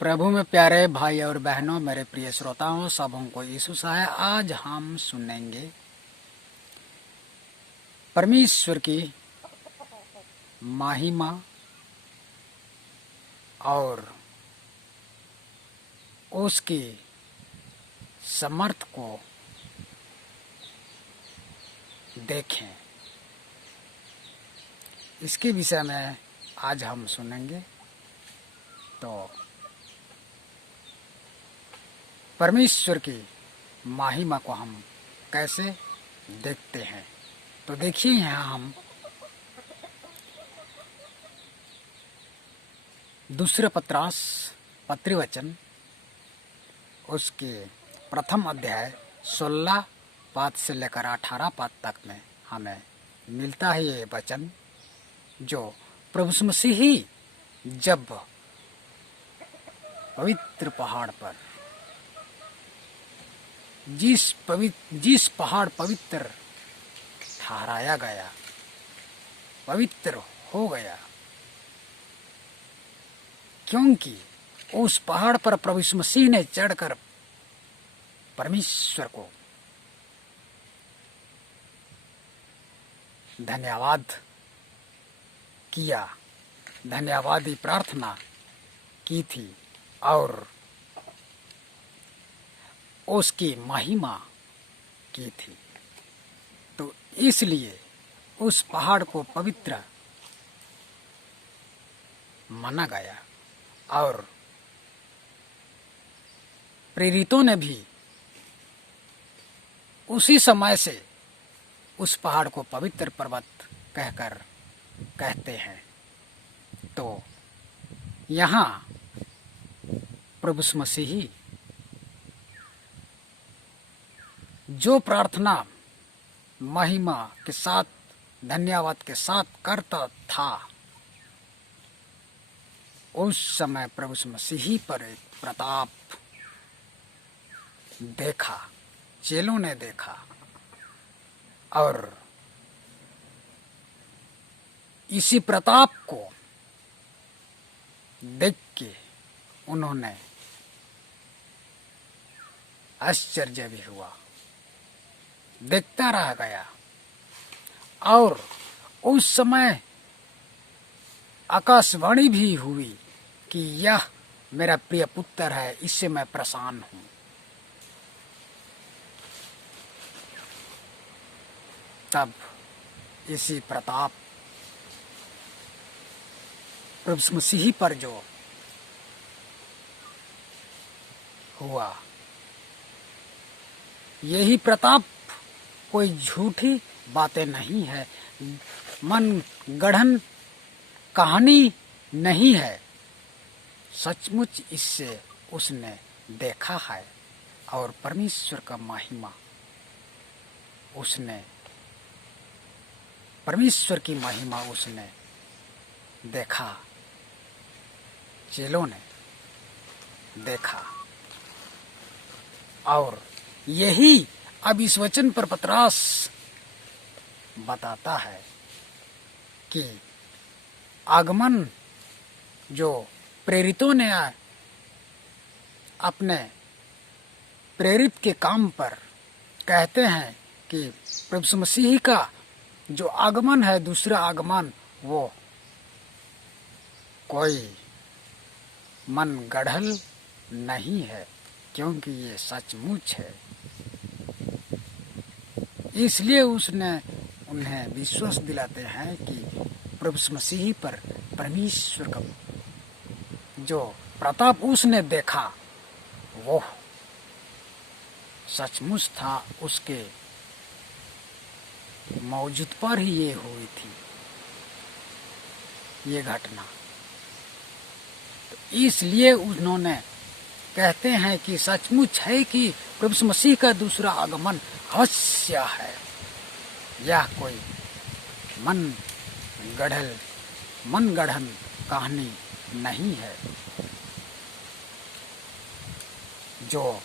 प्रभु में प्यारे भाई और बहनों, मेरे प्रिय श्रोताओं, सबों को यीशु है। आज हम सुनेंगे परमेश्वर की महिमा और उसकी समर्थ को देखें। इसके विषय में आज हम सुनेंगे। तो परमेश्वर की महिमा को हम कैसे देखते हैं, तो देखिए यहाँ हम दूसरे पत्रास पत्रिवचन उसके प्रथम अध्याय 16 पद से लेकर 18 पद तक में हमें मिलता है ये वचन, जो प्रभु मसीह ही जब पवित्र पहाड़ पर जिस पहाड़ पवित्र ठहराया गया, पवित्र हो गया, क्योंकि उस पहाड़ पर प्रभु यीशु मसीह ने चढ़कर परमेश्वर को धन्यवाद किया, धन्यवादी प्रार्थना की थी और उसकी महिमा की थी। तो इसलिए उस पहाड़ को पवित्र माना गया और प्रेरितों ने भी उसी समय से उस पहाड़ को पवित्र पर्वत कहकर कहते हैं। तो यहाँ प्रभु मसीह जो प्रार्थना महिमा के साथ, धन्यवाद के साथ करता था, उस समय प्रभु मसीह पर एक प्रताप देखा, चेलों ने देखा और इसी प्रताप को देख के उन्होंने आश्चर्य भी हुआ, देखता रह गया। और उस समय आकाशवाणी भी हुई कि यह मेरा प्रिय पुत्र है, इससे मैं प्रसन्न हूं। तब इसी प्रताप प्रभु मसीह पर जो हुआ, यही प्रताप कोई झूठी बातें नहीं है, मन गढ़न कहानी नहीं है। सचमुच इससे उसने देखा है और परमेश्वर का महिमा उसने, परमेश्वर की महिमा उसने देखा, चेलों ने देखा। और यही अब इस वचन पर पतरस बताता है कि आगमन जो प्रेरितों ने अपने प्रेरित के काम पर कहते हैं कि प्रभु मसीह का जो आगमन है, दूसरा आगमन, वो कोई मन गढ़ल नहीं है, क्योंकि ये सचमुच है। इसलिए उसने उन्हें विश्वास दिलाते हैं कि प्रभु मसीह पर परमेश्वर का जो प्रताप उसने देखा, वो सचमुच था, उसके मौजूद पर ही ये हुई थी ये घटना। तो इसलिए उन्होंने कहते हैं कि सचमुच है कि प्रभु मसीह का दूसरा आगमन अवश्य है। यह कोई मन गढ़न कहानी नहीं है। जो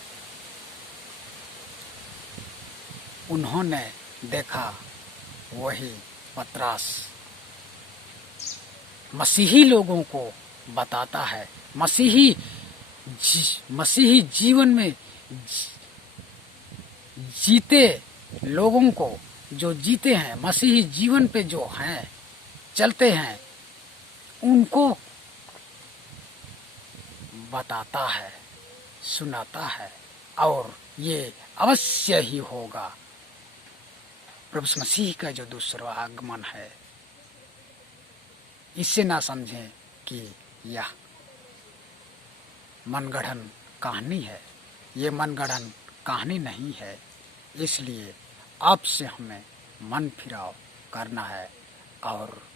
उन्होंने देखा वही पतरस मसीही लोगों को बताता है। मसीही मसीही जीवन में जीते लोगों को, जो जीते हैं मसीही जीवन पे, जो हैं चलते हैं, उनको बताता है, सुनाता है, और ये अवश्य ही होगा। प्रभु मसीह का जो दूसरा आगमन है, इससे ना समझें कि यह मनगढ़ंत कहानी है। ये मनगढ़ंत कहानी नहीं है। इसलिए आपसे हमें मन फिराव करना है और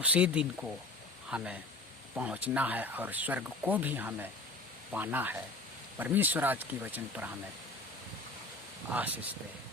उसी दिन को हमें पहुंचना है और स्वर्ग को भी हमें पाना है। परमेश्वर आज की वचन पर हमें आशीष दे।